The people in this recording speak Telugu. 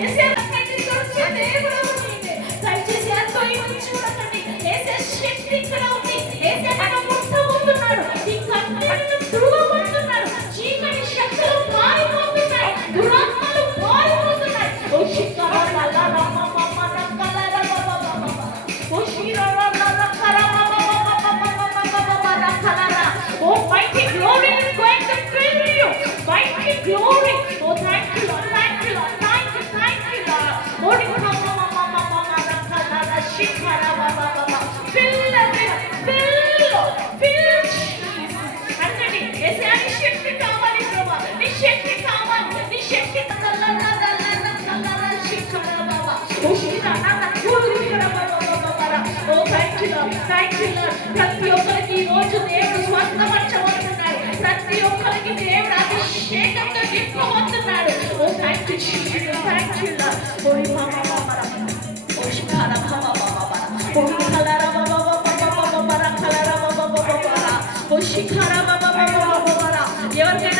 యేసే దొరికే దేవుడు నీవే. దయచేసి ఎంతో ఇవి చూడకండి. యేసే శక్తి ఇక్కడ ఉంది. యేసే మన ముట్టబోతున్నాడు. ఈ కన్నీళ్లను తుడవబోతున్నాడు. చీకటి శక్తులు పారిపోతున్నాయి. దురాత్మలు పారిపోతున్నాయి. ఓ శిఖరా లలా రమ మమ రకల రమ మమ ఓ శిఖరా లలా Rama Oh, mighty glory is going to fill you. Mighty glory. Oh, thank you, Lord. Thank you, Lord. Thank you, Lord. Oh, fill everyone. Fill Jesus. Anjali, ese ani shakti kavali prabha. Ni shakti kavali. Ni shakti kalla shikara baba. Oh, shira na kuru shira baba. Oh, thank you, Lord. Thank you, Lord. ప్రతి ఒక్కరికి ఈ రోజు దేవుడు స్వస్థపరచబోతున్నాడు. ప్రతి ఒక్కరికి దేవుడు అభిషేకంతో నింపబోతున్నాడు. ఓ thank you Jesus. Thank you Lord. ఓ మమ మమ ఓ శిఖర మమ మమ ఓ కలర మమ మమ మమ కలర మమ మమ ఓ శిఖర మమ మమ మమ ఎవరికైనా